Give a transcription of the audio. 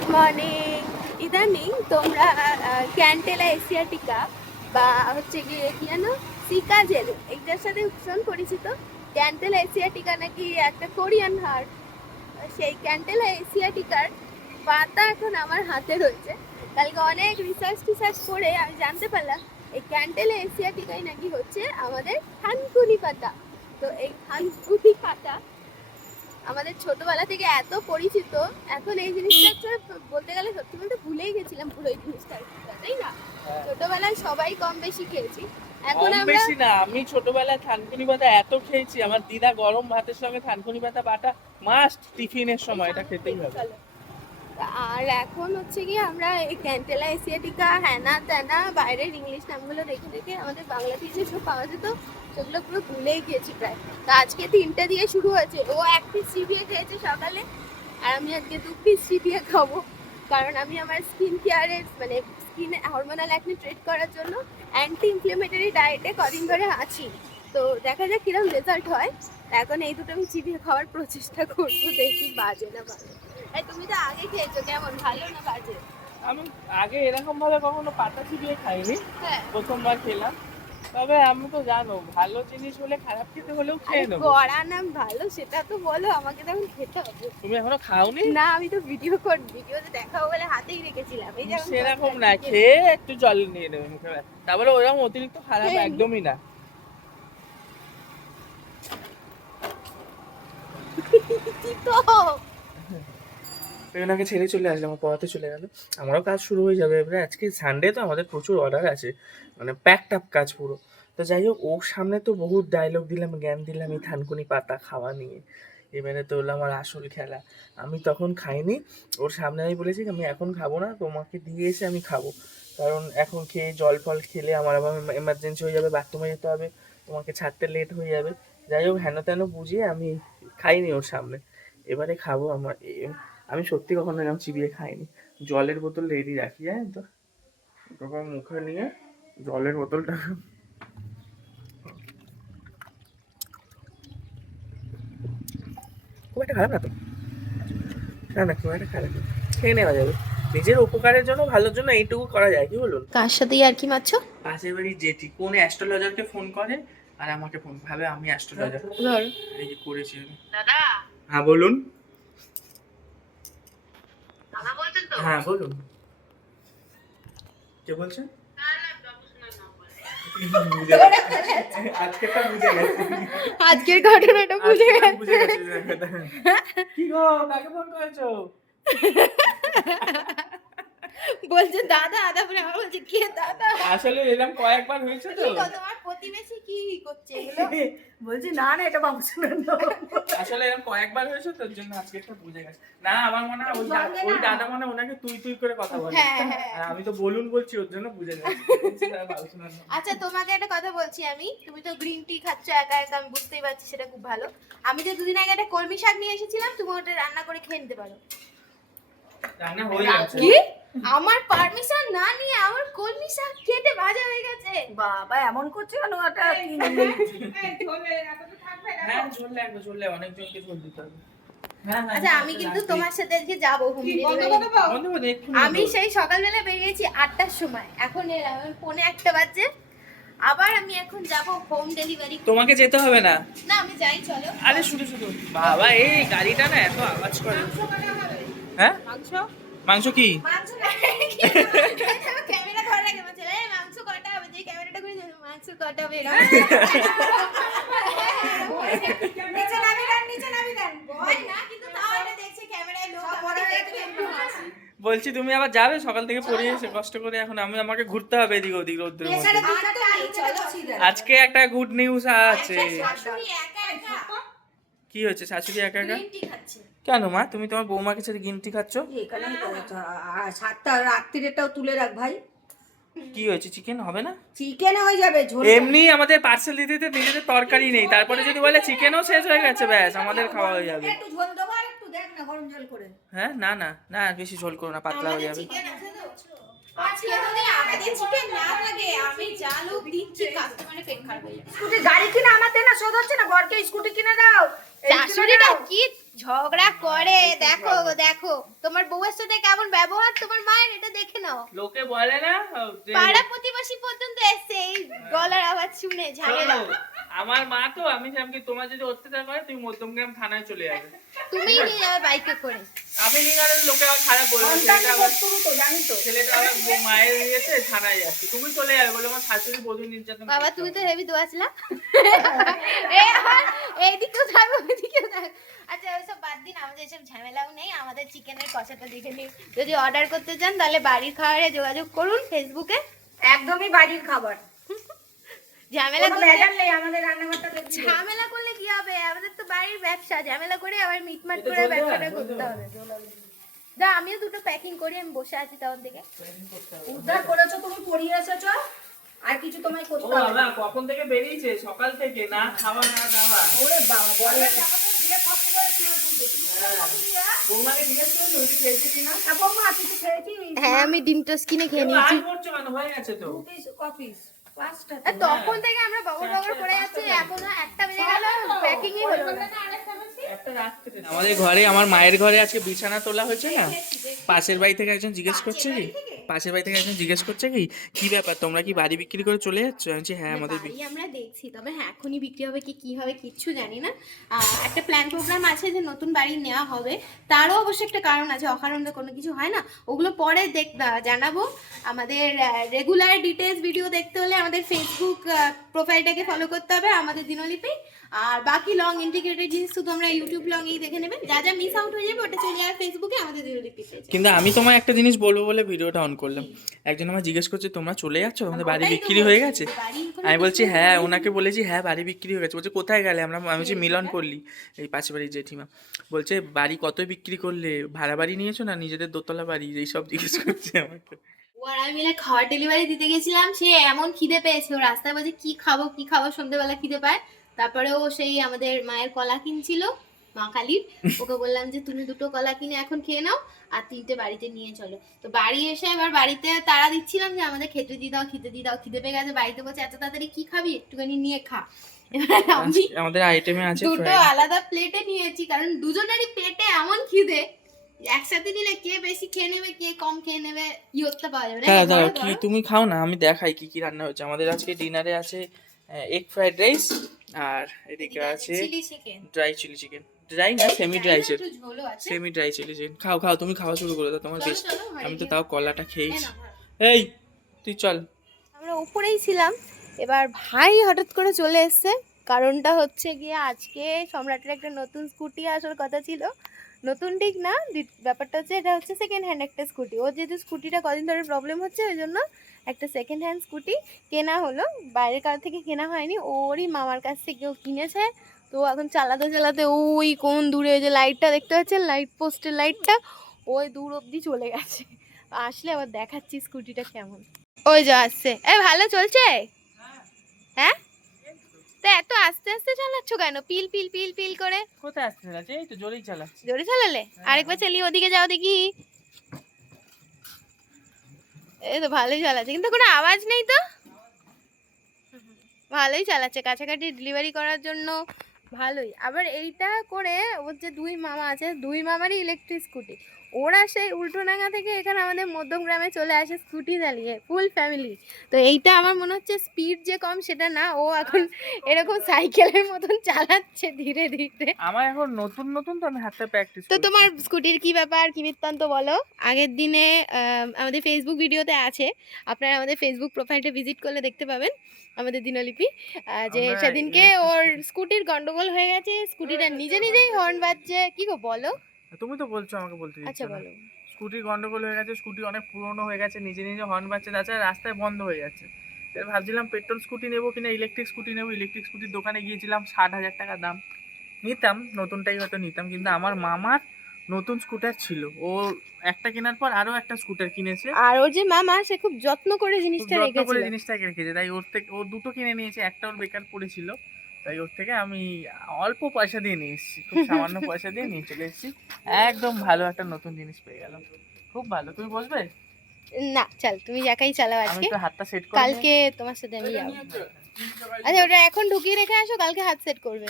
Good morning. ইদানিং তোমরা ক্যান্টেলা asiatica বা হচ্ছে গিয়ে কি জানো সিকাজেল এটার সাথে ভীষণ পরিচিত। ক্যান্টেলা এশিয়াটিকা নাকি একটা কোরিয়ান হার্ট সেই ক্যান্টেলা এশিয়াটিকার পাতা এখন আমার হাতে রয়েছে। কালকে অনেক রিসার্চ টিসার্চ করে আমি জানতে পারলাম, এই ক্যান্টেলা এশিয়াটিকাই নাকি হচ্ছে আমাদের থানকুনি পাতা। তো এই থানকুনি পাতা আমাদের ছোটবেলা থেকে এত পরিচিত এখন এই জিনিসটা বলতে গেলে সত্যি বলতে ভুলেই গেছিলাম পুরো এই জিনিসটা তাই না? ছোটবেলায় সবাই কম বেশি খেয়েছি। এখন আমরা বেশি না আমি ছোটবেলায় থানকুনি পাতা এত খেয়েছি আমার দিদা গরম ভাতের সঙ্গে থানকুনি পাতা বাটা মাস্ট টিফিনের সময় এটা খেতেই হবে। আর এখন হচ্ছে কি আমরা এই ক্যান্টেলা এশিয়াটিকা হ্যানা ত্যানা বাইরের ইংলিশ নামগুলো দেখে দেখে আমাদের বাংলাতে যেসব পাওয়া যেত। সেগুলো পুরো ভুলেই গিয়েছি প্রায়। তো আজকে তিনটে দিয়ে শুরু হয়েছে। ও এক পিস চিবিয়ে খেয়েছে সকালে আর আমি আজকে দু পিস চিবিয়ে খাব। কারণ আমি আমার স্কিন কেয়ারের মানে স্কিনে হরমোনাল অ্যাকনি ট্রিট করার জন্য অ্যান্টি ইনফ্লেমেটরি ডায়েটে কদিন ধরে আছি। তো দেখা যাক কীরকম রেজাল্ট হয়। এখন এই দুটো আমি চিবিয়ে খাওয়ার প্রচেষ্টা করব দেখি বাজে না ভালো এই তুমি তো আগে খেয়েছো কেমন? ভালো না বাজে? আমি আগে এরকম ভাবে কখনো পাতা চিবিয়ে খাইনি। হ্যাঁ। প্রথমবার খেলাম। তবে আমি তো জানো ভালো জিনিস হলে খারাপ খেতে হলেও খেয়ে নেব। গড়া নাম ভালো সেটা তো বলো আমাকে তখন খেতে হবে। তুমি এখনও খাওনি? না আমি তো ভিডিও কর ভিডিওতে দেখাবো বলে হাতেই রেখেছিলাম এই যেমন সেরকম না খেয়ে একটু জল নিয়ে নেবে মুখে তারপরে ওরকম অতিরিক্ত খারাপ। একদমই না। তো? ওনাকে ছেড়ে চলে আসলাম পড়াতে চলে গেল। আমারও কাজ শুরু হয়ে যাবে। এবারে আজকে সানডে তো আমাদের প্রচুর অর্ডার আছে। মানে প্যাকড আপ কাজ পুরো। তো যাই হোক, ওর সামনে তো বহুত ডায়লগ দিলাম, জ্ঞান দিলাম, এই থানকুনি পাতা খাওয়া নিয়ে। এবারে তো হলো আমার আসল খেলা। আমি তখন খাইনি। ওর সামনে আমি বলেছি আমি এখন খাব না, তোমাকে দিয়ে এসে আমি খাব। কারণ এখন খেয়ে জল ফল খেলে আমার আবার এমার্জেন্সি হয়ে যাবে বাথরুমে যেতে হবে, তোমাকে ছাড়তে লেট হয়ে যাবে। যাই হোক হেন তেন বুঝিয়ে আমি খাইনি ওর সামনে। এবারে খাব আমার আমি সত্যি কখনো এরকম চিবিয়ে খাইনি। জলের বোতল রেডি রাখি জানেন তো? তখন মুখে নিয়ে জলের বোতলটা খুব একটা খারাপ না তো? না না খুব একটা খারাপ না। খেয়ে নেওয়া যাবে। নিজের উপকারের জন্য ভালোর জন্য এইটুকু করা যায় কি বলুন? কার সাথে আর কি মারছো? পাশের বাড়ি জেঠি। কোন অ্যাস্ট্রোলজারকে ফোন করে আর আমাকে ফোন ভাবে আমি অ্যাস্ট্রোলজার। এই যে করেছি আমি। দাদা। হ্যাঁ বলুন দাদা বলছেন তো হ্যাঁ বলুন। কে বলছেন? আজকের ঘটনাটা বুঝে গেছে। কি গো কাকে ফোন করেছ? বলছে দাদা দাদা বলে আমার বলছে কে দাদা? আসলে এরকম কয়েকবার হয়েছে তো। তোমার প্রতিবেশী কি করছে এগুলো? বলছি না না এটা বাবু শোনার আসলে এরকম কয়েকবার হয়েছে তোর জন্য আজকে একটা বুঝে গেছে। না আমার মনে হয় ওই দাদা মনে হয় ওনাকে তুই তুই করে কথা বলে। হ্যাঁ, হ্যাঁ। আর আমি তো বলুন বলছি ওর জন্য বুঝে গেছে। আচ্ছা তোমাকে একটা কথা বলছি আমি। তুমি তো গ্রিন টি খাচ্ছ একা একা আমি বুঝতেই পারছি সেটা খুব ভালো। আমি যে দুদিন আগে একটা কলমি শাক নিয়ে এসেছিলাম তুমি ওটা রান্না করে খেয়ে নিতে পারো। রান্না হয়ে গেছে। কি? আমার পারমিশন না নিয়ে আমার কলমি শাক কেটে ভাজা হয়ে গেছে। বাবা এমন করছে কেন? ওটা কি হ্যাঁ ঝোল লাগবে ঝোল লাগবে অনেকজনকে ঝোল দিতে হবে। হ্যাঁ, হ্যাঁ, আচ্ছা হ্যাঁ, আমি কিন্তু লাগবে। তোমার সাথে আজকে যাব আমি সেই সকালবেলা বেরিয়েছি আটটার সময়। এখন এলাম পৌনে একটা বাজে আবার আমি এখন যাব হোম ডেলিভারি তোমাকে যেতে হবে না? না আমি যাই চলো। আরে শুধু শুধু। বাবা এই গাড়িটা না এত আওয়াজ করে। হ্যাঁ? মাংস? মাংস কি? বলছে তুমি আবার যাবে? সকাল থেকে পড়ে এসে কষ্ট করে এখন আমি আমাকে ঘুরতে হবে এদিকে ওদিক চলো। আজকে একটা গুড নিউজ আছে। একটা শাশুড়ি একা একা। কি হয়েছে শাশুড়ি একা একা। কেন মা? তুমি তোমার বৌমাকে ছেড়ে গিনটি খাচ্ছ? এখানে সাতটা রাত্রিরেটাও তুলে রাখ ভাই। কি হয়েছে চিকেন হবে না? চিকেন হয়ে যাবে ঝোল এমনি আমাদের পার্সেল দিতে দিতে নিজেদের তরকারি নেই তারপরে যদি বলে চিকেনও শেষ হয়ে গেছে ব্যাস আমাদের খাওয়া হয়ে যাবে। একটু ঝোল দেবো আর একটু দেখ না গরম জল করে। হ্যাঁ না না না বেশি ঝোল করো না পাতলা হয়ে যাবে। চিকেন আছে তো? আজকে যদি আমাদের চিকেন না থাকে আমি যা লোক দিচ্ছি কাস্টমারের পেট খারাপ হয়ে যাবে স্কুটি গাড়ি কিনে আমার দেনা শোধ হচ্ছে না বরকে স্কুটি কিনে দাও। শাশুড়িটা কি ঝগড়া করে? দেখো দেখো তোমার বউয়ের সাথে কেমন ব্যবহার? তোমার মায়ের এটা দেখে নাও। লোকে বলে না পাড়া প্রতিবেশী পর্যন্ত এসছে এই গলার আওয়াজ শুনে ঝামেলা। আমার মা তো আমি জানি তোমার যদি অত্যাচার করে তুমি মধ্যমগ্রাম থানায় চলে যাবে। তুমি নিয়ে যাবে বাইকে করে। আমি নিয়ে গেলে লোকে আমার খারাপ বলবে সন্তান ছেলেটা আমার শত্রু তো। জানি তো ছেলেটা মায়ের নিয়েছে থানায় যাচ্ছে। তুমি চলে যাবে বলে আমার শাশুড়ি বধূ নির্যাতন বাবা তুমি তো হেভি দোয়াছিলা। এইদিকেও থাকবে ওইদিকেও থাকবে আচ্ছা ওইসব বাদ দিন আমাদের এসব ঝামেলাও নেই। আমাদের চিকেনের কষাটা দেখে নিন। যদি অর্ডার করতে চান তাহলে বাড়ির খাবারে যোগাযোগ করুন ফেসবুকে। একদমই বাড়ির খাবার। ঝামেলা আমাদের রান্নাঘরটা ঝামেলা করলে কি হবে? আমাদের তো বাড়ির ব্যবসা ঝামেলা করে আবার মিটমাট করে ব্যবসাটা করতে হবে। দা আমিও দুটো প্যাকিং করি আমি বসে আছি তখন থেকে। উদ্ধার করেছ তুমি পড়িয়ে এসেছ? আর কিছু তোমায় করতে হবে বাবা না। কখন থেকে বেরিয়েছে? সকাল থেকে না খাওয়া না দাওয়া? ওরে বাবা বড় বৌমাকে জিজ্ঞেস করলি ওই যে খেয়েছে কিনা বৌমা কিছু খেয়েছিস হ্যাঁ আমি ডিম টোস্ট কিনে খেয়ে নিয়েছি। আর করছ কেন? হয়ে গেছে তো। পিস কপিস তখন থেকে আমরা বগর বগর করে যাচ্ছি এখনও একটা বেজে গেল প্যাকিংই হলো না। আমাদের ঘরে আমার মায়ের ঘরে আজকে বিছানা তোলা হয়েছে না? পাশের বাড়ি থেকে একজন জিজ্ঞেস করছে কি? পাশের বাড়ি থেকে একজন জিজ্ঞেস করছে কি? কি ব্যাপার তোমরা কি বাড়ি বিক্রি করে চলে যাচ্ছ? আমি হ্যাঁ আমাদের বাড়ি আমরা দেখছি তবে হ্যাঁ এখনই বিক্রি হবে কি কি হবে কিচ্ছু জানি না। একটা প্ল্যান প্রোগ্রাম আছে যে নতুন বাড়ি নেওয়া হবে। তারও অবশ্য একটা কারণ আছে অকারণে কোনো কিছু হয় না। ওগুলো পরে দেখ জানাব। আমাদের রেগুলার ডিটেলস ভিডিও দেখতে হলে আমাদের ফেসবুক প্রোফাইলটাকে ফলো করতে হবে। আমাদের দিনলিপি আর বাকি লং ইন্টিগ্রেটেড জিনিস তো তোমরা ইউটিউব লংয়েই দেখে নেবে যা যা মিস আউট হয়ে যাবে ওটা চলে যাবে ফেসবুকে আমাদের পেজে কিন্তু আমি তোমায় একটা জিনিস বলব বলে ভিডিওটা অন করলাম। একজন আমার জিজ্ঞেস করছে তোমরা চলে যাচ্ছ? তোমাদের বাড়ি বিক্রি হয়ে গেছে? আমি বলছি হ্যাঁ ওনাকে বলেছি হ্যাঁ বাড়ি বিক্রি হয়ে গেছে। বলছে কোথায় গেলে? আমরা আমি বলছি মিলন করলি এই পাশে বাড়ির জেঠিমা। বলছে বাড়ি কত বিক্রি করলে? ভাড়া বাড়ি নিয়েছো না? নিজেদের দোতলা বাড়ি? এইসব জিজ্ঞেস করছে আমাকে। ও আর আমি মিলে খাওয়ার ডেলিভারি দিতে গেছিলাম সে এমন খিদে পেয়েছে। ও রাস্তায় বলছে কি খাব কি খাব? সন্ধ্যেবেলা খিদে পায়। তারপরে ও সেই আমাদের মায়ের কলা কিনছিল মা কালীর। ওকে বললাম যে তুমি দুটো কলা কিনে এখন খেয়ে নাও আর তিনটে বাড়িতে নিয়ে চলো। তো বাড়ি এসে এবার বাড়িতে তারা দিচ্ছিলাম যে আমাদের খেতে দিয়ে দাও খেতে দিয়ে দাও খিদে পেয়ে গেছে বাড়িতে বলছে এত তাড়াতাড়ি কি খাবি? একটুখানি নিয়ে খা। এবার আমি আমাদের আইটেমে আছে দুটো আলাদা প্লেটে নিয়েছি কারণ দুজনেরই পেটে এমন খিদে। একসাথে নিলে কে বেশি খেয়ে নেবে কে কম খেয়ে নেবে ইয়ত্তা পাওয়া যাবে কি ধরো। তুমি খাও না আমি দেখাই কি কি রান্না হচ্ছে আমাদের আজকে ডিনারে আছে এগ ফ্রাইড রাইস আর এদিকে আছে ড্রাই চিলি চিকেন ড্রাই না semi dry chilli semi dry chilli chicken খাও খাও তুমি খাওয়া শুরু করে দাও তোমার বেশ। আমি তো তাও কলাটা খেয়েছি। এই তুই চল। আমরা উপরেই ছিলাম। এবার ভাই হঠাৎ করে চলে এসেছে। কারণটা হচ্ছে গিয়ে আজকে সম্রাটের একটা নতুন স্কুটি আসার কথা ছিল। নতুন ঠিক না ব্যাপারটা হচ্ছে এটা হচ্ছে সেকেন্ড হ্যান্ড একটা স্কুটি ও যেহেতু স্কুটিটা কদিন ধরে প্রবলেম হচ্ছে, ওই জন্য একটা সেকেন্ড হ্যান্ড স্কুটি কেনা হলো। বাইরের কারও থেকে কেনা হয়নি, ওরই মামার কাছ থেকে ও কিনেছে। তো এখন চালাতে চালাতে ওই কোন দূরে ওই যে লাইটটা দেখতে পাচ্ছেন? লাইট পোস্টের লাইটটা ওই দূর অবধি চলে গেছে। আসলে আবার দেখাচ্ছি স্কুটিটা কেমন। ওই যে আসছে। এ ভালো চলছে? হ্যাঁ তা এত আস্তে আস্তে চালাচ্ছ কেন? পিল পিল পিল পিল করে। কোথায় আসতে চালাচ্ছে? এই তো জোরেই চালাচ্ছে। জোরে চালালে? আরেকবার চালিয়ে ওদিকে যাও দেখি। এই তো ভালোই চালাচ্ছে। কিন্তু কোনো আওয়াজ নেই তো? ভালোই চালাচ্ছে। কাছাকাছি ডেলিভারি করার জন্য ভালোই। আবার এইটা করে ওর যে দুই মামা আছে দুই মামারই ইলেকট্রিক স্কুটি ওরা সেই উল্টোডাঙ্গা থেকে এখানে আমাদের মধ্যম গ্রামে চলে আসে স্কুটি চালিয়ে ফুল ফ্যামিলি তো এইটা আমার মনে হচ্ছে স্পিড যে কম সেটা না ও এখন এরকম সাইকেলের মতন চালাচ্ছে ধীরে ধীরে। আমার এখন নতুন নতুন তো আমি হাতটা প্র্যাকটিস তো তোমার স্কুটির কি ব্যাপার কি বৃত্তান্ত বলো? আগের দিনে আমাদের ফেসবুক ভিডিওতে আছে। আপনারা আমাদের ফেসবুক প্রোফাইলটা ভিজিট করলে দেখতে পাবেন আমাদের দিনলিপি। যে সেদিনকে ওর স্কুটির গন্ডগোল হয়ে গেছে স্কুটিটা নিজে নিজেই হর্ন বাজছে কি গো বলো? তুমি তো বলছো আমাকে বলতে আচ্ছা বলো। স্কুটির গন্ডগোল হয়ে গেছে স্কুটি অনেক পুরনো হয়ে গেছে নিজে নিজে হর্ন বাজছে তাছাড়া রাস্তায় বন্ধ হয়ে যাচ্ছে। ভাবছিলাম পেট্রোল স্কুটি নেব কিনা ইলেকট্রিক স্কুটি নেব ইলেকট্রিক স্কুটির দোকানে গিয়েছিলাম ষাট হাজার টাকা দাম। নিতাম নতুনটাই হয়তো নিতাম কিন্তু আমার মামার নতুন স্কুটার ছিল। ও একটা কেনার পর আরও একটা স্কুটার কিনেছে। আর ওর যে মামা সে খুব যত্ন করে জিনিসটা যত্ন করে জিনিসটাকে রেখেছে। তাই ওর থেকে ও দুটো কিনে নিয়েছে একটা ওর বেকার পড়েছিল। তাই ওর থেকে আমি অল্প পয়সা দিয়ে নিয়ে এসেছি খুব সামান্য পয়সা দিয়ে নিয়ে চলে এসেছি। একদম ভালো একটা নতুন জিনিস পেয়ে গেলাম। খুব ভালো। তুমি বসবে? না চল তুমি একাই চালাও আমি আজকে। তো হাতটা সেট করে কালকে তোমার সাথে আমি যাব। আচ্ছা ওটা এখন ঢুকিয়ে রেখে আসো কালকে হাত সেট করবে।